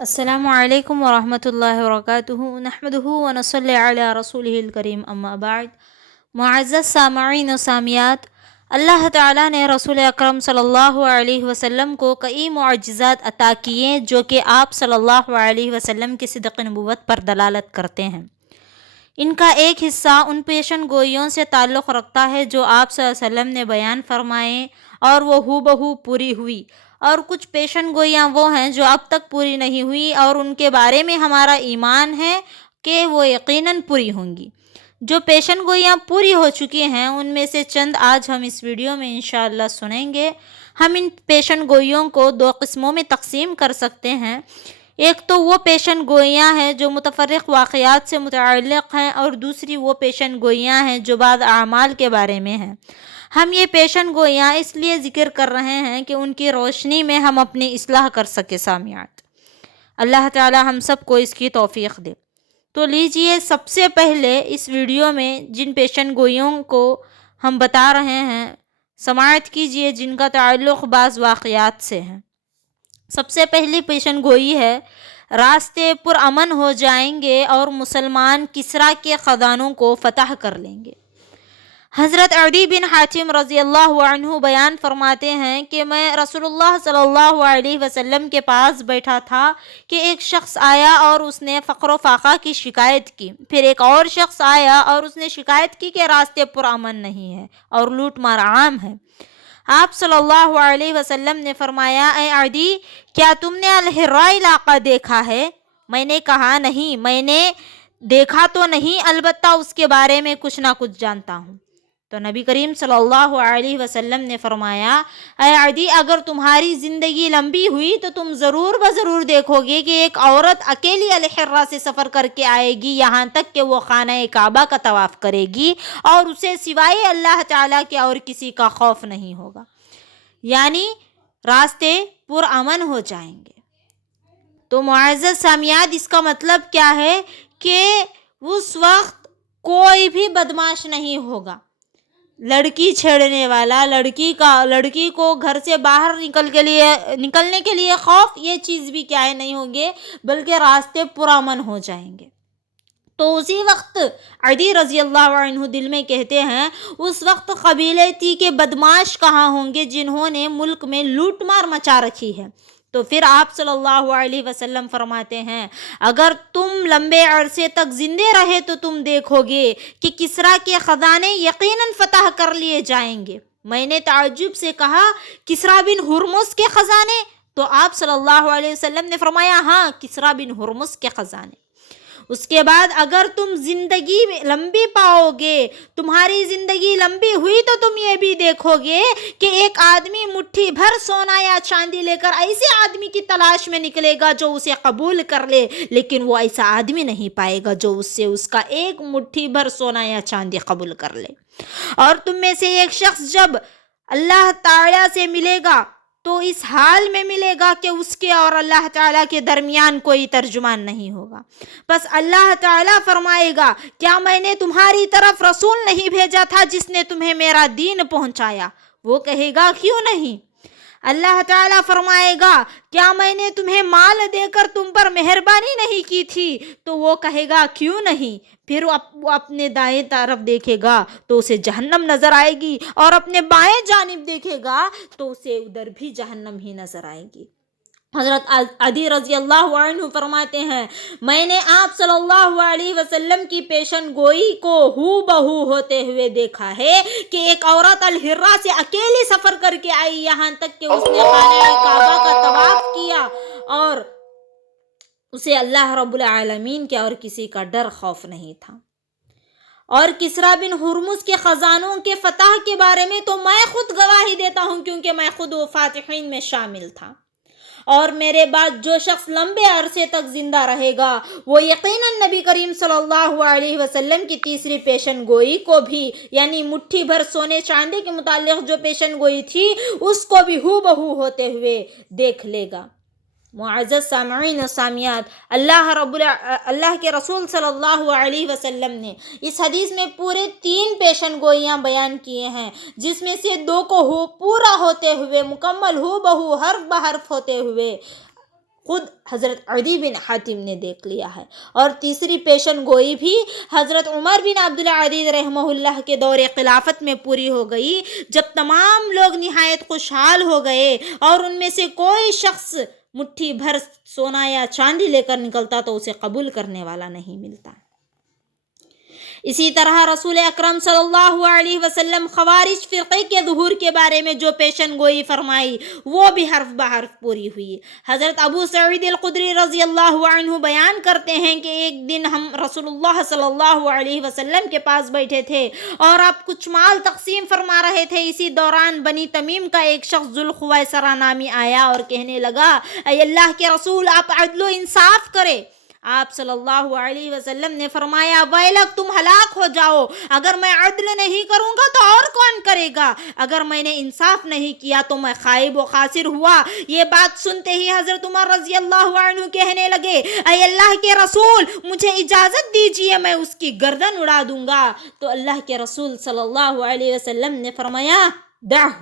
السلام علیکم ورحمۃ اللہ وبرکاتہ نحمدہ ونصلی علی رسولہ الکریم اما بعد۔ معزز سامعین و سامعات، اللہ تعالیٰ نے رسول اکرم صلی اللہ علیہ وسلم کو کئی معجزات عطا کیے جو کہ آپ صلی اللہ علیہ وسلم کی صدق نبوت پر دلالت کرتے ہیں۔ ان کا ایک حصہ ان پیشن گوئیوں سے تعلق رکھتا ہے جو آپ صلی اللہ علیہ وسلم نے بیان فرمائے اور وہ ہو بہو پوری ہوئی، اور کچھ پیشن گوئیاں وہ ہیں جو اب تک پوری نہیں ہوئی اور ان کے بارے میں ہمارا ایمان ہے کہ وہ یقیناً پوری ہوں گی۔ جو پیشن گوئیاں پوری ہو چکی ہیں ان میں سے چند آج ہم اس ویڈیو میں انشاءاللہ سنیں گے۔ ہم ان پیشن گوئیوں کو دو قسموں میں تقسیم کر سکتے ہیں۔ ایک تو وہ پیشن گوئیاں ہیں جو متفرق واقعات سے متعلق ہیں، اور دوسری وہ پیشن گوئیاں ہیں جو بعض اعمال کے بارے میں ہیں۔ ہم یہ پیشن گوئیاں اس لیے ذکر کر رہے ہیں کہ ان کی روشنی میں ہم اپنی اصلاح کر سکے سامعات۔ اللہ تعالی ہم سب کو اس کی توفیق دے۔ تو لیجئے سب سے پہلے اس ویڈیو میں جن پیشن گوئیوں کو ہم بتا رہے ہیں سماعت کیجئے، جن کا تعلق بعض واقعات سے ہے۔ سب سے پہلی پیشن گوئی ہے، راستے پرامن ہو جائیں گے اور مسلمان کسریٰ کے خزانوں کو فتح کر لیں گے۔ حضرت عدی بن حاتم رضی اللہ عنہ بیان فرماتے ہیں کہ میں رسول اللہ صلی اللہ علیہ وسلم کے پاس بیٹھا تھا کہ ایک شخص آیا اور اس نے فقر و فاقہ کی شکایت کی۔ پھر ایک اور شخص آیا اور اس نے شکایت کی کہ راستے پرامن نہیں ہے اور لوٹ مار عام ہے۔ آپ صلی اللہ علیہ وسلم نے فرمایا، اے عدی، کیا تم نے الحراء علاقہ دیکھا ہے؟ میں نے کہا نہیں، میں نے دیکھا تو نہیں، البتہ اس کے بارے میں کچھ نہ کچھ جانتا ہوں۔ تو نبی کریم صلی اللہ علیہ وسلم نے فرمایا، اے عدی، اگر تمہاری زندگی لمبی ہوئی تو تم ضرور بضرور دیکھو گے کہ ایک عورت اکیلی الحراء سے سفر کر کے آئے گی یہاں تک کہ وہ خانہ کعبہ کا طواف کرے گی اور اسے سوائے اللہ تعالیٰ کے اور کسی کا خوف نہیں ہوگا، یعنی راستے پرامن ہو جائیں گے۔ تو معزز سامعات، اس کا مطلب کیا ہے کہ اس وقت کوئی بھی بدمعاش نہیں ہوگا، لڑکی چھیڑنے والا، لڑکی کو گھر سے باہر نکلنے کے لیے خوف، یہ چیز بھی کیا ہے نہیں ہوں گے، بلکہ راستے پرامن ہو جائیں گے۔ تو اسی وقت عدی رضی اللہ عنہ دل میں کہتے ہیں، اس وقت قبیلے تھی کہ بدمعاش کہاں ہوں گے جنہوں نے ملک میں لوٹ مار مچا رکھی ہے۔ تو پھر آپ صلی اللہ علیہ وسلم فرماتے ہیں، اگر تم لمبے عرصے تک زندے رہے تو تم دیکھو گے کہ کسریٰ کے خزانے یقیناً فتح کر لیے جائیں گے۔ میں نے تعجب سے کہا، کسریٰ بن ہرمز کے خزانے؟ تو آپ صلی اللہ علیہ وسلم نے فرمایا، ہاں، کسریٰ بن ہرمز کے خزانے۔ اس کے بعد اگر تم زندگی لمبی پاؤ گے، تمہاری زندگی لمبی ہوئی تو تم یہ بھی دیکھو گے کہ ایک آدمی مٹھی بھر سونا یا چاندی لے کر ایسے آدمی کی تلاش میں نکلے گا جو اسے قبول کر لے، لیکن وہ ایسا آدمی نہیں پائے گا جو اس سے اس کا ایک مٹھی بھر سونا یا چاندی قبول کر لے۔ اور تم میں سے ایک شخص جب اللہ تعالیٰ سے ملے گا تو اس حال میں ملے گا کہ اس کے اور اللہ تعالیٰ کے درمیان کوئی ترجمان نہیں ہوگا۔ بس اللہ تعالیٰ فرمائے گا، کیا میں نے تمہاری طرف رسول نہیں بھیجا تھا جس نے تمہیں میرا دین پہنچایا؟ وہ کہے گا، کیوں نہیں؟ اللہ تعالیٰ فرمائے گا، کیا میں نے تمہیں مال دے کر تم پر مہربانی نہیں کی تھی؟ تو وہ کہے گا، کیوں نہیں؟ پھر وہ اپنے دائیں طرف دیکھے گا تو اسے جہنم نظر آئے گی، اور اپنے بائیں جانب دیکھے گا تو اسے ادھر بھی جہنم ہی نظر آئے گی۔ حضرت عدی رضی اللہ عنہ فرماتے ہیں، میں نے آپ صلی اللہ علیہ وسلم کی پیشن گوئی کو ہو بہو ہوتے ہوئے دیکھا ہے کہ ایک عورت الحراء سے اکیلی سفر کر کے آئی یہاں تک کہ اس نے خانہ کعبہ کا طواف کیا اور اسے اللہ رب العالمین کے اور کسی کا ڈر خوف نہیں تھا۔ اور کسریٰ بن ہرمز کے خزانوں کے فتح کے بارے میں تو میں خود گواہی دیتا ہوں، کیونکہ میں خود وہ فاتحین میں شامل تھا۔ اور میرے بعد جو شخص لمبے عرصے تک زندہ رہے گا وہ یقیناً نبی کریم صلی اللہ علیہ وسلم کی تیسری پیشن گوئی کو بھی، یعنی مٹھی بھر سونے چاندی کے متعلق جو پیشن گوئی تھی اس کو بھی ہو بہو ہوتے ہوئے دیکھ لے گا۔ معزز سامعین و سامعات، اللہ کے رسول صلی اللہ علیہ وسلم نے اس حدیث میں پورے 3 پیشن گوئیاں بیان کیے ہیں، جس میں سے 2 کو پورا ہوتے ہوئے، مکمل ہو بہو حرف بحرف ہوتے ہوئے خود حضرت عدی بن حاتم نے دیکھ لیا ہے۔ اور تیسری پیشن گوئی بھی حضرت عمر بن عبدالعزیز رحمہ اللہ کے دور خلافت میں پوری ہو گئی، جب تمام لوگ نہایت خوشحال ہو گئے اور ان میں سے کوئی شخص مٹھی بھر سونا یا چاندی لے کر نکلتا تو اسے قبول کرنے والا نہیں ملتا۔ اسی طرح رسول اکرم صلی اللہ علیہ وسلم خوارج فرقے کے ظہور کے بارے میں جو پیشن گوئی فرمائی وہ بھی حرف بحرف پوری ہوئی۔ حضرت ابو سعید الخدری رضی اللہ عنہ بیان کرتے ہیں کہ ایک دن ہم رسول اللہ صلی اللہ علیہ وسلم کے پاس بیٹھے تھے اور آپ کچھ مال تقسیم فرما رہے تھے۔ اسی دوران بنی تمیم کا ایک شخص ذوالخویسرہ نامی آیا اور کہنے لگا، اے اللہ کے رسول، آپ عدل و انصاف کرے۔ آپ صلی اللہ علیہ وسلم نے فرمایا، ویلک، تم ہلاک ہو جاؤ، اگر میں عدل نہیں کروں گا تو اور کون کرے گا؟ اگر میں نے انصاف نہیں کیا تو میں خائب و خاسر ہوا۔ یہ بات سنتے ہی حضرت عمر رضی اللہ عنہ کہنے لگے، اے اللہ کے رسول، مجھے اجازت دیجئے، میں اس کی گردن اڑا دوں گا۔ تو اللہ کے رسول صلی اللہ علیہ وسلم نے فرمایا، دعہ،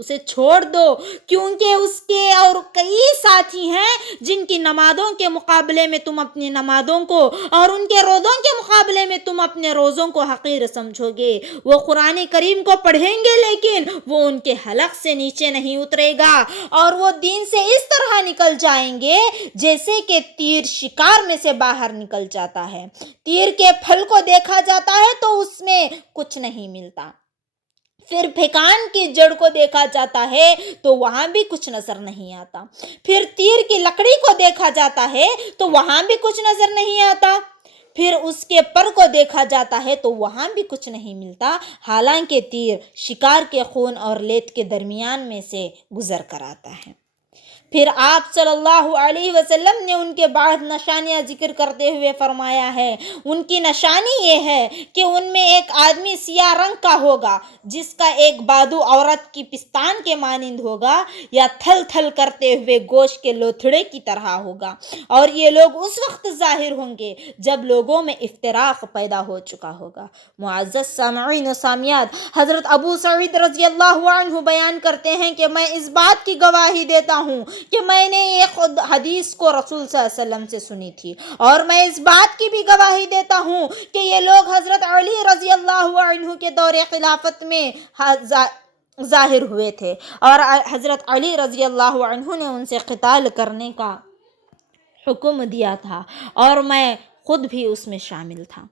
اسے چھوڑ دو، کیونکہ اس کے اور کئی ساتھی ہیں جن کی نمازوں کے مقابلے میں تم اپنی نمازوں کو اور ان کے روزوں کے مقابلے میں تم اپنے روزوں کو حقیر سمجھو گے۔ وہ قرآن کریم کو پڑھیں گے لیکن وہ ان کے حلق سے نیچے نہیں اترے گا، اور وہ دین سے اس طرح نکل جائیں گے جیسے کہ تیر شکار میں سے باہر نکل جاتا ہے۔ تیر کے پھل کو دیکھا جاتا ہے تو اس میں کچھ نہیں ملتا، پھر پھیکان کی جڑ کو دیکھا جاتا ہے تو وہاں بھی کچھ نظر نہیں آتا، پھر تیر کی لکڑی کو دیکھا جاتا ہے تو وہاں بھی کچھ نظر نہیں آتا، پھر اس کے پر کو دیکھا جاتا ہے تو وہاں بھی کچھ نہیں ملتا، حالانکہ تیر شکار کے خون اور لیت کے درمیان میں سے گزر کر آتا ہے۔ پھر آپ صلی اللہ علیہ وسلم نے ان کے بعد نشانیاں ذکر کرتے ہوئے فرمایا ہے، ان کی نشانی یہ ہے کہ ان میں ایک آدمی سیاہ رنگ کا ہوگا جس کا ایک بازو عورت کی پستان کے مانند ہوگا یا تھل تھل کرتے ہوئے گوشت کے لوتھڑے کی طرح ہوگا، اور یہ لوگ اس وقت ظاہر ہوں گے جب لوگوں میں افتراق پیدا ہو چکا ہوگا۔ معزز سامعین و سامعات، حضرت ابو سعید رضی اللہ عنہ بیان کرتے ہیں کہ میں اس بات کی گواہی دیتا ہوں کہ میں نے یہ خود حدیث کو رسول صلی اللہ علیہ وسلم سے سنی تھی، اور میں اس بات کی بھی گواہی دیتا ہوں کہ یہ لوگ حضرت علی رضی اللہ عنہ کے دور خلافت میں ظاہر ہوئے تھے، اور حضرت علی رضی اللہ عنہ نے ان سے قتال کرنے کا حکم دیا تھا، اور میں خود بھی اس میں شامل تھا۔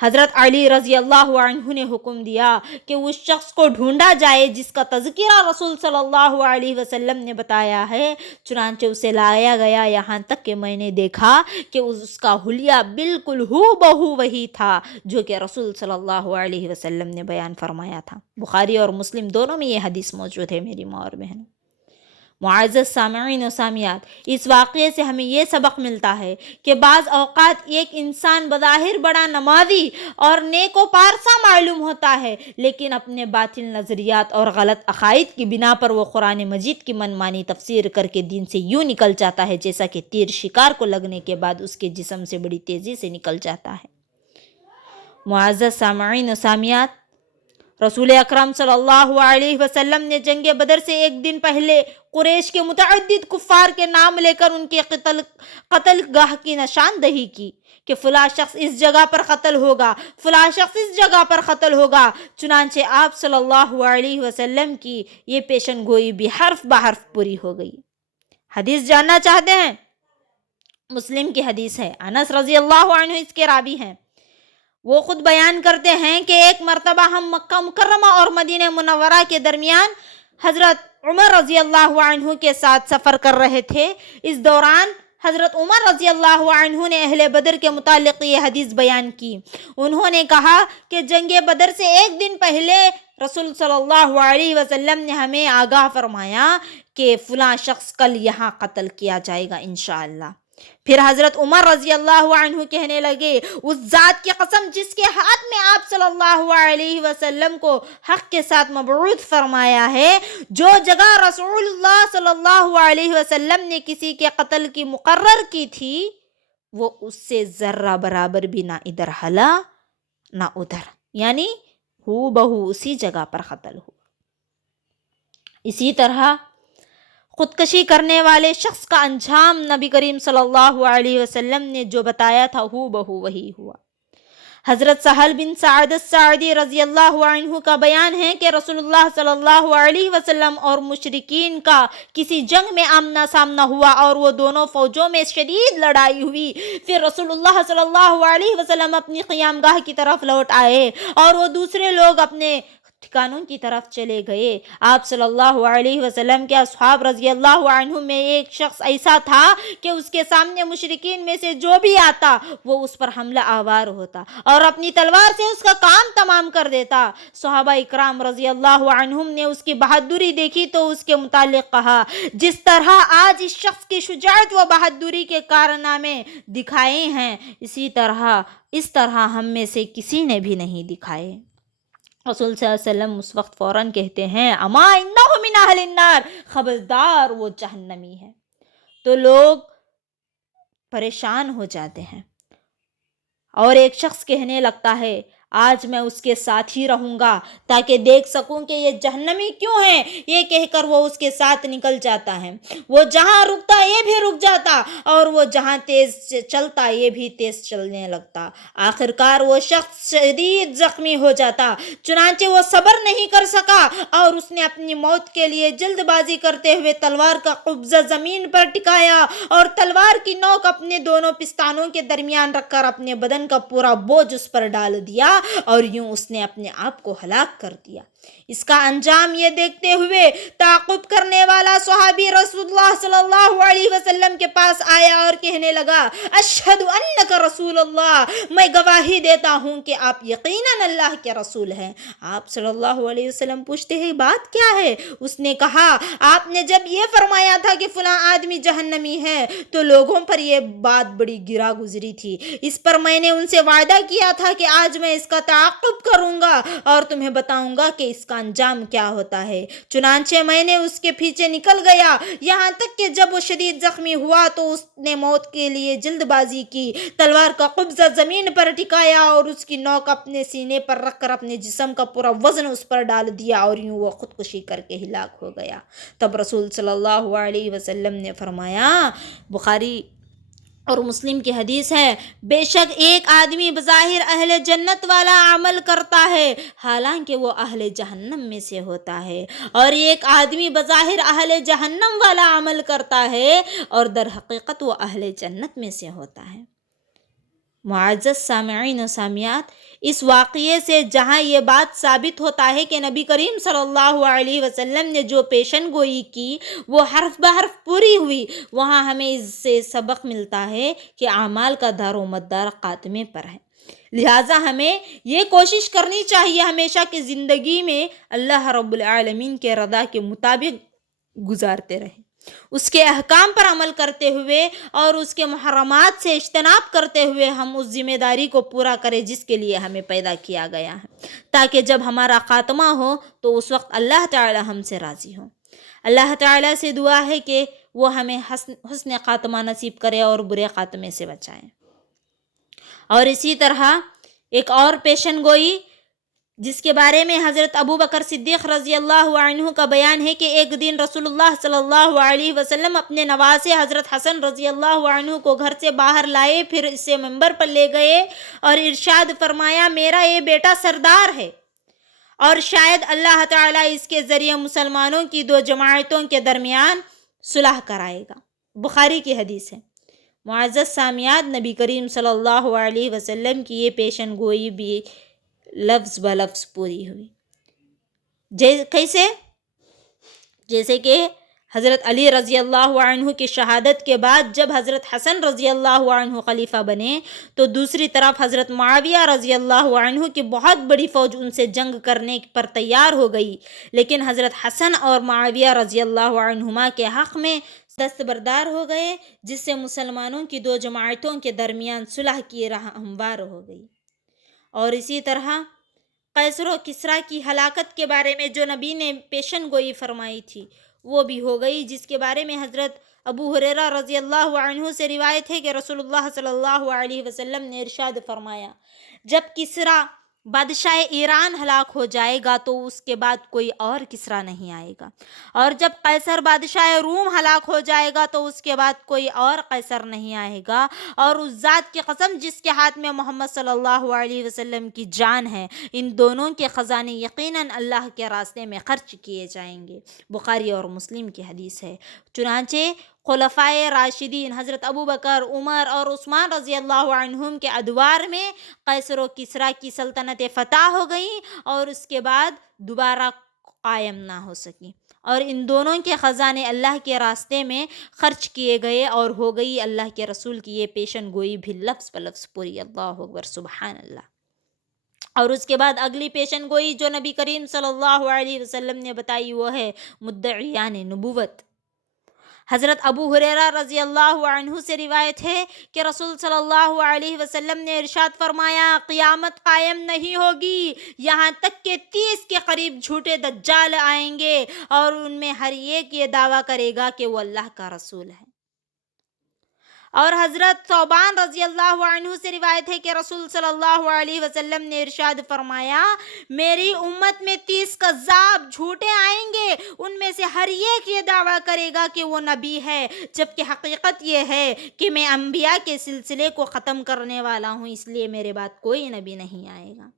حضرت علی رضی اللہ عنہ نے حکم دیا کہ اس شخص کو ڈھونڈا جائے جس کا تذکرہ رسول صلی اللہ علیہ وسلم نے بتایا ہے، چنانچہ اسے لایا گیا، یہاں تک کہ میں نے دیکھا کہ اس کا حلیہ بالکل ہو بہو وہی تھا جو کہ رسول صلی اللہ علیہ وسلم نے بیان فرمایا تھا۔ بخاری اور مسلم دونوں میں یہ حدیث موجود ہے میری ماں اور بہنوں۔ معزز سامعین و سامعات، اس واقعے سے ہمیں یہ سبق ملتا ہے کہ بعض اوقات ایک انسان بظاہر بڑا نمازی اور نیک و پارسا معلوم ہوتا ہے، لیکن اپنے باطل نظریات اور غلط عقائد کی بنا پر وہ قرآن مجید کی منمانی تفسیر کر کے دین سے یوں نکل جاتا ہے جیسا کہ تیر شکار کو لگنے کے بعد اس کے جسم سے بڑی تیزی سے نکل جاتا ہے۔ معزز سامعین و سامعات، رسول اکرم صلی اللہ علیہ وسلم نے جنگ بدر سے ایک دن پہلے قریش کے متعدد کفار کے نام لے کر ان کے قتل گاہ کی نشاندہی کی کہ فلاں شخص اس جگہ پر قتل ہوگا، فلاں شخص اس جگہ پر قتل ہوگا۔ چنانچہ آپ صلی اللہ علیہ وسلم کی یہ پیشن گوئی بھی حرف بحرف پوری ہو گئی۔ حدیث جاننا چاہتے ہیں؟ مسلم کی حدیث ہے، انس رضی اللہ عنہ اس کے راوی ہیں۔ وہ خود بیان کرتے ہیں کہ ایک مرتبہ ہم مکہ مکرمہ اور مدینہ منورہ کے درمیان حضرت عمر رضی اللہ عنہ کے ساتھ سفر کر رہے تھے۔ اس دوران حضرت عمر رضی اللہ عنہ نے اہل بدر کے متعلق یہ حدیث بیان کی۔ انہوں نے کہا کہ جنگ بدر سے ایک دن پہلے رسول صلی اللہ علیہ وسلم نے ہمیں آگاہ فرمایا کہ فلاں شخص کل یہاں قتل کیا جائے گا انشاءاللہ۔ پھر حضرت عمر رضی اللہ عنہ کہنے لگے، اس ذات کی قسم جس کے ہاتھ میں آپ صلی اللہ علیہ وسلم کو حق کے ساتھ مبعوث فرمایا ہے، جو جگہ رسول اللہ صلی اللہ علیہ وسلم نے کسی کے قتل کی مقرر کی تھی وہ اس سے ذرہ برابر بھی نہ ادھر ہلا نہ ادھر، یعنی ہو بہو اسی جگہ پر قتل ہو۔ اسی طرح خودکشی کرنے والے شخص کا انجام نبی کریم صلی اللہ علیہ وسلم نے جو بتایا تھا ہو بہو وہی ہوا۔ حضرت سہل بن سعد الساعدی رضی اللہ عنہ کا بیان ہے کہ رسول اللہ صلی اللہ علیہ وسلم اور مشرکین کا کسی جنگ میں آمنا سامنا ہوا اور وہ دونوں فوجوں میں شدید لڑائی ہوئی۔ پھر رسول اللہ صلی اللہ علیہ وسلم اپنی قیام گاہ کی طرف لوٹ آئے اور وہ دوسرے لوگ اپنے ٹھکانوں کی طرف چلے گئے۔ آپ صلی اللہ علیہ وسلم کے اصحاب رضی اللہ عنہ میں ایک شخص ایسا تھا کہ اس کے سامنے مشرکین میں سے جو بھی آتا وہ اس پر حملہ آور ہوتا اور اپنی تلوار سے اس کا کام تمام کر دیتا۔ صحابہ اکرام رضی اللہ عنہم نے اس کی بہادری دیکھی تو اس کے متعلق کہا، جس طرح آج اس شخص کی شجاعت و بہادری کے کارنامے دکھائے ہیں اس طرح ہم میں سے کسی نے بھی نہیں دکھائے۔ رسول صلی اللہ علیہ وسلم اس وقت فوراً کہتے ہیں، اما انہ من اہل النار، خبردار وہ جہنمی ہے۔ تو لوگ پریشان ہو جاتے ہیں اور ایک شخص کہنے لگتا ہے آج میں اس کے ساتھ ہی رہوں گا تاکہ دیکھ سکوں کہ یہ جہنمی کیوں ہے۔ یہ کہہ کر وہ اس کے ساتھ نکل جاتا ہے۔ وہ جہاں رکتا یہ بھی رک جاتا اور وہ جہاں تیز چلتا یہ بھی تیز چلنے لگتا۔ آخرکار وہ شخص شدید زخمی ہو جاتا، چنانچہ وہ صبر نہیں کر سکا اور اس نے اپنی موت کے لیے جلد بازی کرتے ہوئے تلوار کا قبضہ زمین پر ٹکایا اور تلوار کی نوک اپنے دونوں پستانوں کے درمیان رکھ کر اپنے بدن کا پورا بوجھ اس پر ڈال دیا اور یوں اس نے اپنے آپ کو ہلاک کر دیا۔ اس کا انجام یہ دیکھتے ہوئے تعقب کرنے والا صحابی رسول اللہ صلی اللہ علیہ وسلم کے پاس آیا اور کہنے لگا، اشہد انک رسول اللہ، میں گواہی دیتا ہوں کہ آپ یقیناً اللہ کے رسول ہیں۔ آپ صلی اللہ علیہ وسلم پوچھتے ہیں بات کیا ہے؟ اس نے کہا، آپ نے جب یہ فرمایا تھا کہ فلاں آدمی جہنمی ہے تو لوگوں پر یہ بات بڑی گرا گزری تھی۔ اس پر میں نے ان سے وعدہ کیا تھا کہ آج میں اس کا تعاقب کروں گا اور تمہیں بتاؤں گا کہ اس کا انجام کیا ہوتا ہے۔ چنانچہ میں نے اس کے پیچھے نکل گیا یہاں تک کہ جب وہ شدید زخمی ہوا تو اس نے موت کے لیے جلد بازی کی، تلوار کا قبضہ زمین پر ٹکایا اور اس کی نوک اپنے سینے پر رکھ کر اپنے جسم کا پورا وزن اس پر ڈال دیا اور یوں وہ خودکشی کر کے ہلاک ہو گیا۔ تب رسول صلی اللہ علیہ وسلم نے فرمایا، بخاری اور مسلم کی حدیث ہے، بے شک ایک آدمی بظاہر اہل جنت والا عمل کرتا ہے حالانکہ وہ اہل جہنم میں سے ہوتا ہے، اور ایک آدمی بظاہر اہل جہنم والا عمل کرتا ہے اور در حقیقت وہ اہل جنت میں سے ہوتا ہے۔ معزز سامعین و سامعات، اس واقعے سے جہاں یہ بات ثابت ہوتا ہے کہ نبی کریم صلی اللہ علیہ وسلم نے جو پیشن گوئی کی وہ حرف بحرف پوری ہوئی، وہاں ہمیں اس سے سبق ملتا ہے کہ اعمال کا دار و مدار خاتمے پر ہے۔ لہٰذا ہمیں یہ کوشش کرنی چاہیے ہمیشہ کہ زندگی میں اللہ رب العالمین کے رضا کے مطابق گزارتے رہیں، اس کے احکام پر عمل کرتے ہوئے اور اس کے محرمات سے اجتناب کرتے ہوئے ہم اس ذمہ داری کو پورا کریں جس کے لیے ہمیں پیدا کیا گیا ہے، تاکہ جب ہمارا خاتمہ ہو تو اس وقت اللہ تعالی ہم سے راضی ہو۔ اللہ تعالی سے دعا ہے کہ وہ ہمیں حسن خاتمہ نصیب کرے اور برے خاتمے سے بچائے۔ اور اسی طرح ایک اور پیشن گوئی جس کے بارے میں حضرت ابو بکر صدیق رضی اللہ عنہ کا بیان ہے کہ ایک دن رسول اللہ صلی اللہ علیہ وسلم اپنے نواسے حضرت حسن رضی اللہ عنہ کو گھر سے باہر لائے، پھر اسے منبر پر لے گئے اور ارشاد فرمایا، میرا یہ بیٹا سردار ہے اور شاید اللہ تعالیٰ اس کے ذریعے مسلمانوں کی دو جماعتوں کے درمیان صلح کرائے گا۔ بخاری کی حدیث ہے۔ معزز سامعات، نبی کریم صلی اللہ علیہ وسلم کی یہ پیشن گوئی بھی لفظ بلفظ پوری ہوئی۔ کیسے؟ جیسے کہ حضرت علی رضی اللہ عنہ کی شہادت کے بعد جب حضرت حسن رضی اللہ عنہ خلیفہ بنے تو دوسری طرف حضرت معاویہ رضی اللہ عنہ کی بہت بڑی فوج ان سے جنگ کرنے پر تیار ہو گئی، لیکن حضرت حسن اور معاویہ رضی اللہ عنہما کے حق میں دستبردار ہو گئے، جس سے مسلمانوں کی دو جماعتوں کے درمیان صلح کی راہ ہموار ہو گئی۔ اور اسی طرح قیصر و کسریٰ کی ہلاکت کے بارے میں جو نبی نے پیشن گوئی فرمائی تھی وہ بھی ہو گئی، جس کے بارے میں حضرت ابو ہریرہ رضی اللہ عنہ سے روایت ہے کہ رسول اللہ صلی اللہ علیہ وسلم نے ارشاد فرمایا، جب کسریٰ بادشاہ ایران ہلاک ہو جائے گا تو اس کے بعد کوئی اور کسریٰ نہیں آئے گا، اور جب قیصر بادشاہ روم ہلاک ہو جائے گا تو اس کے بعد کوئی اور قیصر نہیں آئے گا، اور اس ذات کی قسم جس کے ہاتھ میں محمد صلی اللہ علیہ وسلم کی جان ہے، ان دونوں کے خزانے یقیناً اللہ کے راستے میں خرچ کیے جائیں گے۔ بخاری اور مسلم کی حدیث ہے۔ چنانچہ خلفائے راشدین حضرت ابوبکر، عمر اور عثمان رضی اللہ عنہم کے ادوار میں قیصر و کسریٰ کی سلطنتیں فتح ہو گئیں اور اس کے بعد دوبارہ قائم نہ ہو سکیں، اور ان دونوں کے خزانے اللہ کے راستے میں خرچ کیے گئے، اور ہو گئی اللہ کے رسول کی یہ پیشن گوئی بھی لفظ بلفظ پوری۔ اللہ اکبر، سبحان اللہ۔ اور اس کے بعد اگلی پیشن گوئی جو نبی کریم صلی اللہ علیہ وسلم نے بتائی وہ ہے مدعیان نبوت۔ حضرت ابو ہریرہ رضی اللہ عنہ سے روایت ہے کہ رسول صلی اللہ علیہ وسلم نے ارشاد فرمایا، قیامت قائم نہیں ہوگی یہاں تک کہ 30 کے قریب جھوٹے دجال آئیں گے، اور ان میں ہر ایک یہ دعویٰ کرے گا کہ وہ اللہ کا رسول ہے۔ اور حضرت ثوبان رضی اللہ عنہ سے روایت ہے کہ رسول صلی اللہ علیہ وسلم نے ارشاد فرمایا، میری امت میں 30 کذاب جھوٹے آئیں گے، ان میں سے ہر ایک یہ دعویٰ کرے گا کہ وہ نبی ہے، جبکہ حقیقت یہ ہے کہ میں انبیاء کے سلسلے کو ختم کرنے والا ہوں، اس لیے میرے بعد کوئی نبی نہیں آئے گا۔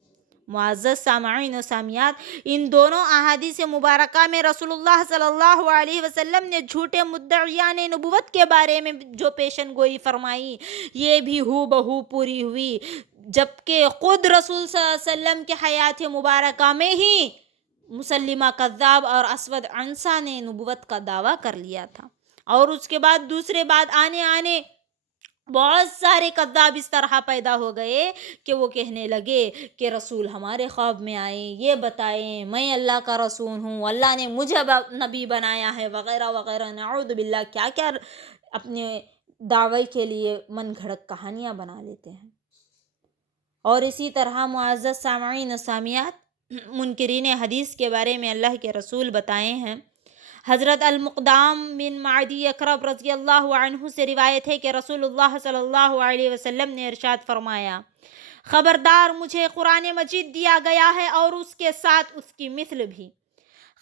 معزز سامعین و سامعات، ان دونوں احادیث مبارکہ میں رسول اللہ صلی اللہ علیہ وسلم نے جھوٹے مدعیان نبوت کے بارے میں جو پیشن گوئی فرمائی، یہ بھی ہو بہو پوری ہوئی، جبکہ خود رسول صلی اللہ علیہ وسلم کے حیات مبارکہ میں ہی مسلمہ کذاب اور اسود عنسا نے نبوت کا دعویٰ کر لیا تھا، اور اس کے بعد دوسرے بعد آنے بہت سارے کذاب اس طرح پیدا ہو گئے کہ وہ کہنے لگے کہ رسول ہمارے خواب میں آئیں، یہ بتائیں میں اللہ کا رسول ہوں، اللہ نے مجھے نبی بنایا ہے، وغیرہ وغیرہ، نعوذ باللہ، کیا کیا اپنے دعوے کے لیے من گھڑت کہانیاں بنا لیتے ہیں۔ اور اسی طرح معزز سامعین و سامعات، منکرین حدیث کے بارے میں اللہ کے رسول بتائے ہیں۔ حضرت المقدام بن معدی اکرب رضی اللہ عنہ سے روایت ہے کہ رسول اللہ صلی اللہ علیہ وسلم نے ارشاد فرمایا، خبردار، مجھے قرآن مجید دیا گیا ہے اور اس کے ساتھ اس کی مثل بھی۔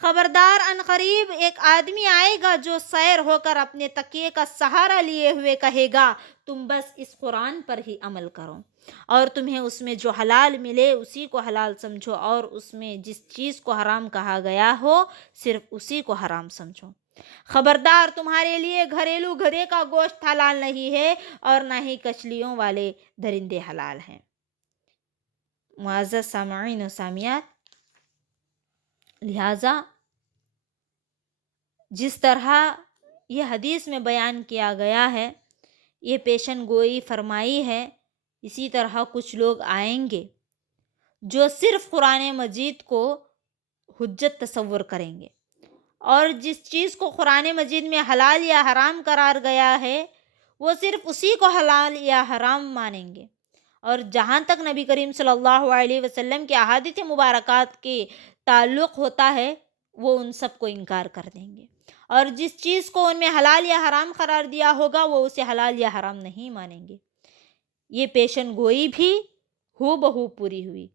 خبردار، ان قریب ایک آدمی آئے گا جو سیر ہو کر اپنے تکیے کا سہارا لیے ہوئے کہے گا، تم بس اس قرآن پر ہی عمل کرو، اور تمہیں اس میں جو حلال ملے اسی کو حلال سمجھو، اور اس میں جس چیز کو حرام کہا گیا ہو صرف اسی کو حرام سمجھو۔ خبردار، تمہارے لیے گھریلو گدھے کا گوشت حلال نہیں ہے، اور نہ ہی کچلیوں والے درندے حلال ہیں۔ معزز سامعین و سامعات، لہٰذا جس طرح یہ حدیث میں بیان کیا گیا ہے، یہ پیشن گوئی فرمائی ہے، اسی طرح کچھ لوگ آئیں گے جو صرف قرآن مجید کو حجت تصور کریں گے، اور جس چیز کو قرآن مجید میں حلال یا حرام قرار گیا ہے وہ صرف اسی کو حلال یا حرام مانیں گے، اور جہاں تک نبی کریم صلی اللہ علیہ وسلم کے احادیث مبارکات کے تعلق ہوتا ہے وہ ان سب کو انکار کر دیں گے، اور جس چیز کو ان میں حلال یا حرام قرار دیا ہوگا وہ اسے حلال یا حرام نہیں مانیں گے۔ یہ پیشن گوئی بھی ہو بہو پوری ہوئی۔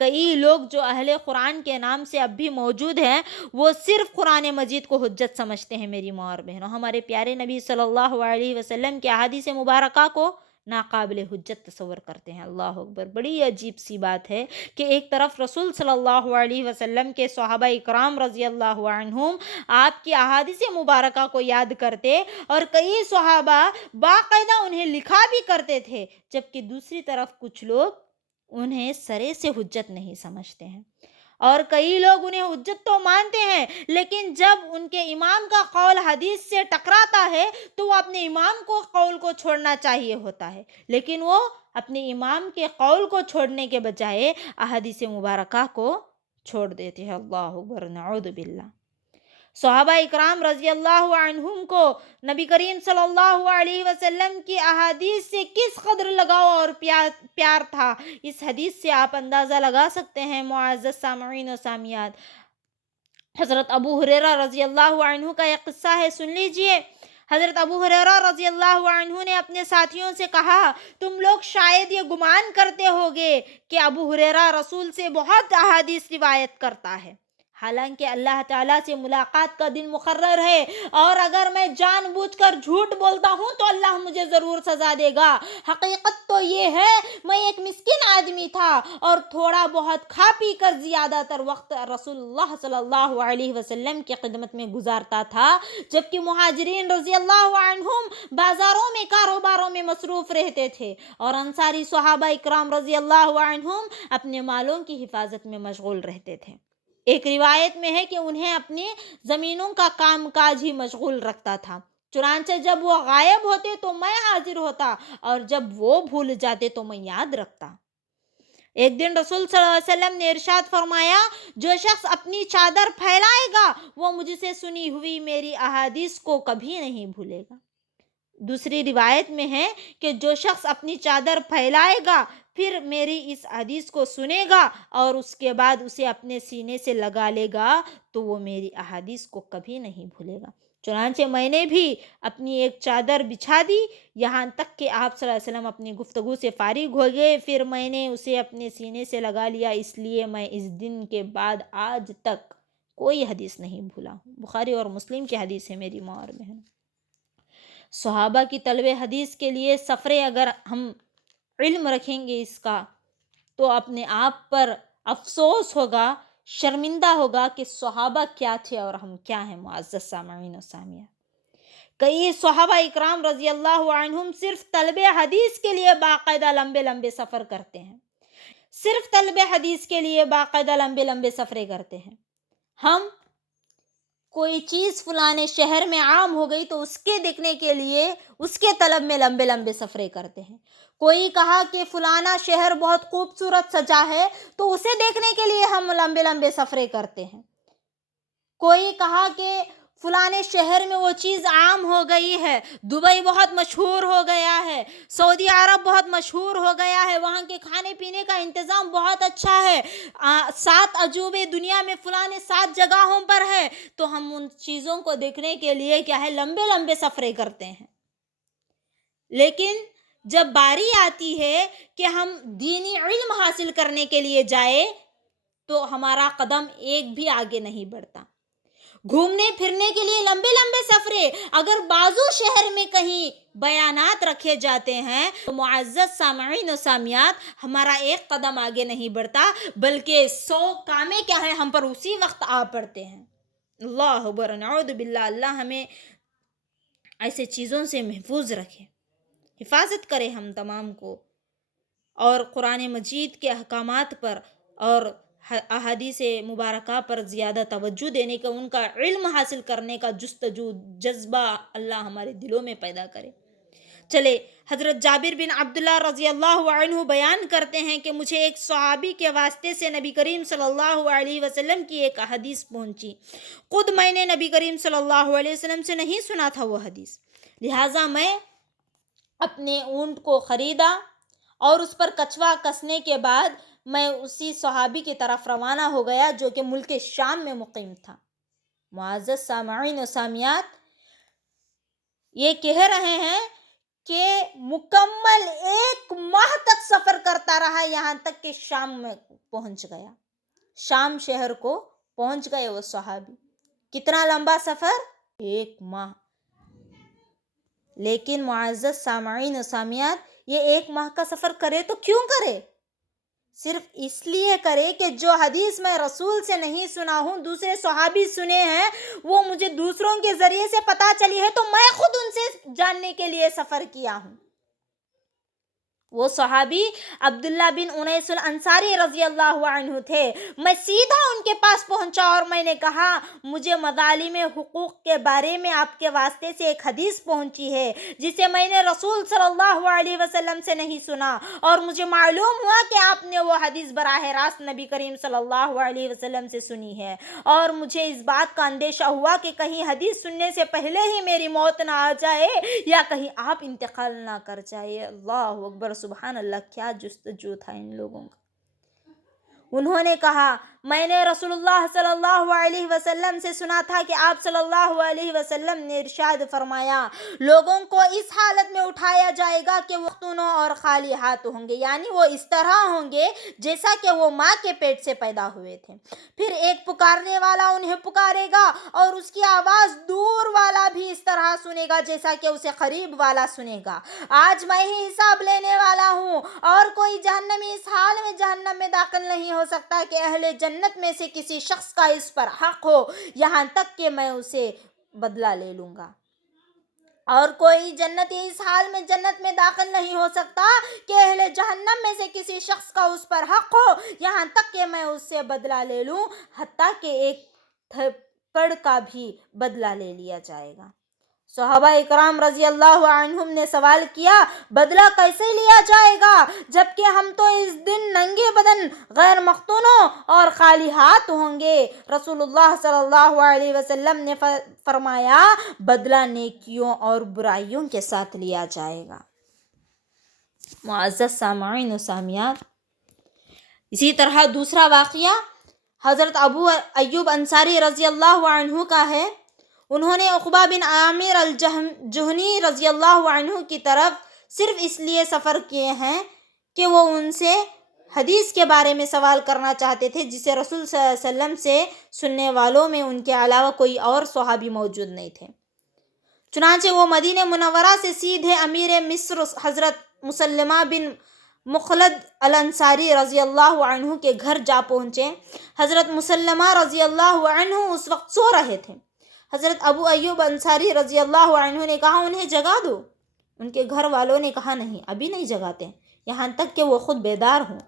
کئی لوگ جو اہل قرآن کے نام سے اب بھی موجود ہیں وہ صرف قرآن مجید کو حجت سمجھتے ہیں۔ میری ماں اور بہنوں، ہمارے پیارے نبی صلی اللہ علیہ وسلم کے احادیث مبارکہ کو ناقابل حجت تصور کرتے ہیں۔ اللہ اکبر، بڑی عجیب سی بات ہے کہ ایک طرف رسول صلی اللہ علیہ وسلم کے صحابہ اکرام رضی اللہ عنہم آپ کی احادیث مبارکہ کو یاد کرتے، اور کئی صحابہ باقاعدہ انہیں لکھا بھی کرتے تھے، جبکہ دوسری طرف کچھ لوگ انہیں سرے سے حجت نہیں سمجھتے ہیں، اور کئی لوگ انہیں حجت تو مانتے ہیں لیکن جب ان کے امام کا قول حدیث سے ٹکراتا ہے تو وہ اپنے امام کو قول کو چھوڑنا چاہیے ہوتا ہے، لیکن وہ اپنے امام کے قول کو چھوڑنے کے بجائے احادیث مبارکہ کو چھوڑ دیتے ہیں۔ اللہ اکبر، نعوذ باللہ۔ صحابہ اکرام رضی اللہ عنہم کو نبی کریم صلی اللہ علیہ وسلم کی احادیث سے کس قدر لگاؤ اور پیار تھا، اس حدیث سے آپ اندازہ لگا سکتے ہیں۔ معزز سامعین و سامعات، حضرت ابو ہریرہ رضی اللہ عنہ کا ایک قصہ ہے، سن لیجئے۔ حضرت ابو ہریرہ رضی اللہ عنہ نے اپنے ساتھیوں سے کہا، تم لوگ شاید یہ گمان کرتے ہوگے کہ ابو ہریرہ رسول سے بہت احادیث روایت کرتا ہے، حالانکہ اللہ تعالیٰ سے ملاقات کا دن مقرر ہے، اور اگر میں جان بوجھ کر جھوٹ بولتا ہوں تو اللہ مجھے ضرور سزا دے گا۔ حقیقت تو یہ ہے میں ایک مسکین آدمی تھا اور تھوڑا بہت کھا پی کر زیادہ تر وقت رسول اللہ صلی اللہ علیہ وسلم کی خدمت میں گزارتا تھا، جبکہ مہاجرین رضی اللہ عنہم بازاروں میں کاروباروں میں مصروف رہتے تھے، اور انصاری صحابہ اکرام رضی اللہ عنہم اپنے مالوں کی حفاظت میں مشغول رہتے تھے۔ ایک روایت میں ہے کہ انہیں اپنی زمینوں کا کام کاج ہی مشغول رکھتا تھا، چنانچہ جب وہ غائب ہوتے تو میں حاضر ہوتا، اور جب وہ بھول جاتے تو میں یاد رکھتا۔ ایک دن رسول صلی اللہ علیہ وسلم نے ارشاد فرمایا، جو شخص اپنی چادر پھیلائے گا وہ مجھ سے سنی ہوئی میری احادیث کو کبھی نہیں بھولے گا۔ دوسری روایت میں ہے کہ جو شخص اپنی چادر پھیلائے گا پھر میری اس حدیث کو سنے گا اور اس کے بعد اسے اپنے سینے سے لگا لے گا تو وہ میری احادیث کو کبھی نہیں بھولے گا۔ چنانچہ میں نے بھی اپنی ایک چادر بچھا دی، یہاں تک کہ آپ صلی اللہ علیہ وسلم اپنی گفتگو سے فارغ ہو گئے، پھر میں نے اسے اپنے سینے سے لگا لیا، اس لیے میں اس دن کے بعد آج تک کوئی حدیث نہیں بھولا ہوں۔ بخاری اور مسلم کی حدیث ہے میری ماں اور بہن۔ صحابہ کی طلب حدیث کے لیے سفرے اگر ہم علم رکھیں گے اس کا تو اپنے آپ پر افسوس ہوگا، شرمندہ ہوگا کہ صحابہ کیا تھے اور ہم کیا ہیں۔ معزز سامعین و سامعات، کئی صحابہ اکرام رضی اللہ عنہم صرف طلب حدیث کے لیے باقاعدہ لمبے لمبے سفر کرتے ہیں، صرف طلب حدیث کے لیے باقاعدہ لمبے لمبے سفرے کرتے ہیں۔ ہم کوئی چیز فلانے شہر میں عام ہو گئی تو اس کے دیکھنے کے لیے اس کے طلب میں لمبے لمبے سفرے کرتے ہیں۔ کوئی کہا کہ فلانا شہر بہت خوبصورت سجا ہے تو اسے دیکھنے کے لیے ہم لمبے لمبے سفرے کرتے ہیں۔ کوئی کہا کہ فلانے شہر میں وہ چیز عام ہو گئی ہے، دبئی بہت مشہور ہو گیا ہے، سعودی عرب بہت مشہور ہو گیا ہے، وہاں کے کھانے پینے کا انتظام بہت اچھا ہے، 7 عجوبے دنیا میں فلانے 7 جگہوں پر ہے، تو ہم ان چیزوں کو دیکھنے کے لیے کیا ہے لمبے لمبے سفرے کرتے ہیں۔ لیکن جب باری آتی ہے کہ ہم دینی علم حاصل کرنے کے لیے جائے تو ہمارا قدم ایک بھی آگے نہیں بڑھتا۔ گھومنے پھرنے کے لیے لمبے لمبے سفرے اگر بازو شہر میں کہیں بیانات رکھے جاتے ہیں تو معزز سامعین و سامعات ہمارا ایک قدم آگے نہیں بڑھتا، بلکہ 100 کامیں کیا ہے ہم پر اسی وقت آ پڑتے ہیں۔ اللہ اکبر، نعوذ باللہ، اللہ ہمیں ایسے چیزوں سے محفوظ رکھے، حفاظت کرے ہم تمام کو، اور قرآن مجید کے احکامات پر اور احادیث مبارکہ پر زیادہ توجہ دینے کا، ان کا علم حاصل کرنے کا جستجو جذبہ اللہ ہمارے دلوں میں پیدا کرے۔ چلے، حضرت جابر بن عبداللہ رضی اللہ عنہ بیان کرتے ہیں کہ مجھے ایک صحابی کے واسطے سے نبی کریم صلی اللہ علیہ وسلم کی ایک حدیث پہنچی، خود میں نے نبی کریم صلی اللہ علیہ وسلم سے نہیں سنا تھا وہ حدیث، لہٰذا میں اپنے اونٹ کو خریدا اور اس پر کچھوا کسنے کے بعد میں اسی صحابی کی طرف روانہ ہو گیا جو کہ ملک شام میں مقیم تھا۔ معزز سامعین و سامعات، یہ کہہ رہے ہیں کہ مکمل 1 ماہ تک سفر کرتا رہا، یہاں تک کہ شام میں پہنچ گیا، شام شہر کو پہنچ گئے وہ صحابی۔ کتنا لمبا سفر؟ 1 ماہ۔ لیکن معزز سامعین و سامعات، یہ 1 ماہ کا سفر کرے تو کیوں کرے؟ صرف اس لیے کرے کہ جو حدیث میں رسول سے نہیں سنا ہوں، دوسرے صحابی سنے ہیں، وہ مجھے دوسروں کے ذریعے سے پتہ چلی ہے تو میں خود ان سے جاننے کے لیے سفر کیا ہوں۔ وہ صحابی عبداللہ بن انیس الانصاری رضی اللہ عنہ تھے۔ میں سیدھا ان کے پاس پہنچا اور میں نے کہا، مجھے مظالم حقوق کے بارے میں آپ کے واسطے سے ایک حدیث پہنچی ہے جسے میں نے رسول صلی اللہ علیہ وسلم سے نہیں سنا، اور مجھے معلوم ہوا کہ آپ نے وہ حدیث براہ راست نبی کریم صلی اللہ علیہ وسلم سے سنی ہے، اور مجھے اس بات کا اندیشہ ہوا کہ کہیں حدیث سننے سے پہلے ہی میری موت نہ آ جائے یا کہیں آپ انتقال نہ کر جائے۔ اللہ اکبر، سبحان اللہ، کیا جستجو تھا ان لوگوں کا۔ انہوں نے کہا، میں نے رسول اللہ صلی اللہ علیہ وسلم سے سنا تھا کہ آپ صلی اللہ علیہ وسلم نے ارشاد فرمایا، لوگوں کو اس حالت میں اٹھایا جائے گا کہ وہ خونوں اور خالی ہاتھ ہوں گے، یعنی وہ اس طرح ہوں گے جیسا کہ وہ ماں کے پیٹ سے پیدا ہوئے تھے۔ پھر ایک پکارنے والا انہیں پکارے گا اور اس کی آواز دور والا بھی اس طرح سنے گا جیسا کہ اسے قریب والا سنے گا۔ آج میں ہی حساب لینے والا ہوں اور کوئی جہنمی اس حال میں جہنم میں داخل نہیں ہو سکتا کہ اہل جنت میں سے کسی شخص کا اس پر حق ہو، یہاں تک کہ میں اسے بدلہ لے لوں گا۔ اور کوئی جنتی اس حال میں جنت میں داخل نہیں ہو سکتا کہ اہل جہنم میں سے کسی شخص کا اس پر حق ہو، یہاں تک کہ میں اس سے بدلہ لے لوں، حتیٰ کہ ایک تھپڑ کا بھی بدلہ لے لیا جائے گا۔ صحابہ اکرام رضی اللہ عنہم نے سوال کیا، بدلہ کیسے لیا جائے گا جبکہ ہم تو اس دن ننگے بدن، غیر مختونوں اور خالی ہاتھ ہوں گے؟ رسول اللہ صلی اللہ علیہ وسلم نے فرمایا، بدلہ نیکیوں اور برائیوں کے ساتھ لیا جائے گا۔ معزز سامعین و سامعات، اسی طرح دوسرا واقعہ حضرت ابو ایوب انصاری رضی اللہ عنہ کا ہے۔ انہوں نے عقبہ بن عامر الجہنی رضی اللہ عنہ کی طرف صرف اس لیے سفر کیے ہیں کہ وہ ان سے حدیث کے بارے میں سوال کرنا چاہتے تھے جسے رسول صلی اللہ علیہ وسلم سے سننے والوں میں ان کے علاوہ کوئی اور صحابی موجود نہیں تھے۔ چنانچہ وہ مدینہ منورہ سے سیدھے امیر مصر حضرت مسلمہ بن مخلد الانصاری رضی اللہ عنہ کے گھر جا پہنچے۔ حضرت مسلمہ رضی اللہ عنہ اس وقت سو رہے تھے۔ حضرت ابو ایوب انصاری رضی اللہ عنہ نے کہا، انہیں جگا دو۔ ان کے گھر والوں نے کہا، نہیں، ابھی نہیں جگاتے یہاں تک کہ وہ خود بیدار ہوں۔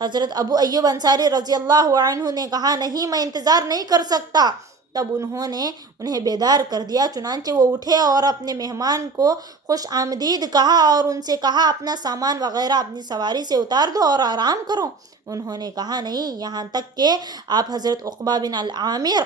حضرت ابو ایوب انصاری رضی اللہ عنہ نے کہا، نہیں، میں انتظار نہیں کر سکتا۔ تب انہوں نے انہیں بیدار کر دیا۔ چنانچہ وہ اٹھے اور اپنے مہمان کو خوش آمدید کہا اور ان سے کہا، اپنا سامان وغیرہ اپنی سواری سے اتار دو اور آرام کرو۔ انہوں نے کہا، نہیں، یہاں تک کہ آپ حضرت عقبہ بن عامر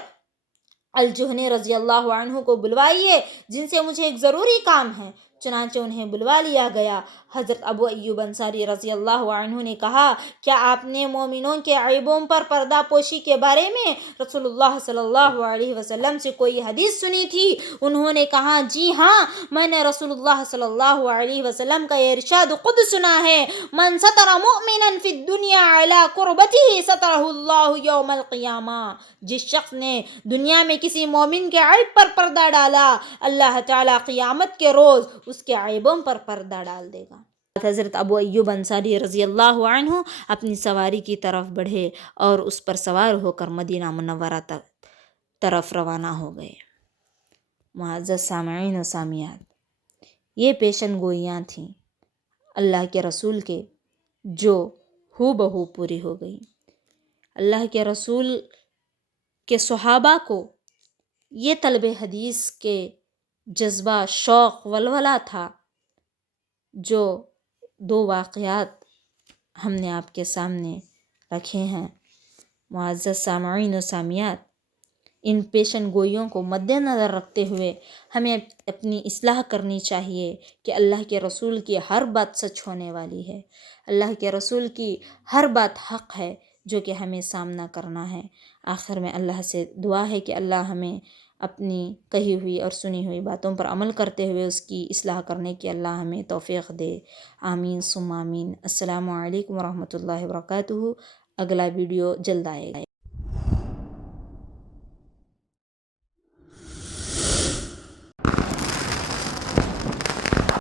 الجہنی رضی اللہ عنہ کو بلوائیے، جن سے مجھے ایک ضروری کام ہے۔ چنانچہ انہیں بلوا لیا گیا۔ حضرت ابو ایوب انصاری رضی اللہ عنہ نے کہا، کیا آپ نے مومنوں کے عیبوں پر پردہ پوشی کے بارے میں رسول اللہ صلی اللہ علیہ وسلم سے کوئی حدیث سنی تھی؟ انہوں نے کہا، جی ہاں، میں نے رسول اللہ صلی اللہ علیہ وسلم کا یہ ارشاد خود سنا ہے، من ستر مؤمنا فی الدنیا علی کربتہ سترہ اللہ یوم القیامہ۔ جس شخص نے دنیا میں کسی مومن کے عیب پر پردہ ڈالا، اللہ تعالیٰ قیامت کے روز اس کے عیبوں پر پردہ ڈال دے گا۔ حضرت ابو ایوب انصاری رضی اللہ عنہ اپنی سواری کی طرف بڑھے اور اس پر سوار ہو کر مدینہ منورہ طرف روانہ ہو گئے۔ معزز سامعین و سامعات، یہ پیشن گوئیاں تھیں اللہ کے رسول کے جو ہو بہو پوری ہو گئی۔ اللہ کے رسول کے صحابہ کو یہ طلب حدیث کے جذبہ، شوق، ولولہ تھا۔ جو دو واقعات ہم نے آپ کے سامنے رکھے ہیں، معزز سامعین و سامعات، ان پیشن گوئیوں کو مد نظر رکھتے ہوئے ہمیں اپنی اصلاح کرنی چاہیے کہ اللہ کے رسول کی ہر بات سچ ہونے والی ہے، اللہ کے رسول کی ہر بات حق ہے جو کہ ہمیں سامنا کرنا ہے۔ آخر میں اللہ سے دعا ہے کہ اللہ ہمیں اپنی کہی ہوئی اور سنی ہوئی باتوں پر عمل کرتے ہوئے اس کی اصلاح کرنے کی اللہ ہمیں توفیق دے۔ آمین ثم آمین۔ السلام علیکم ورحمۃ اللہ وبرکاتہ۔ اگلا ویڈیو جلد آئے گا۔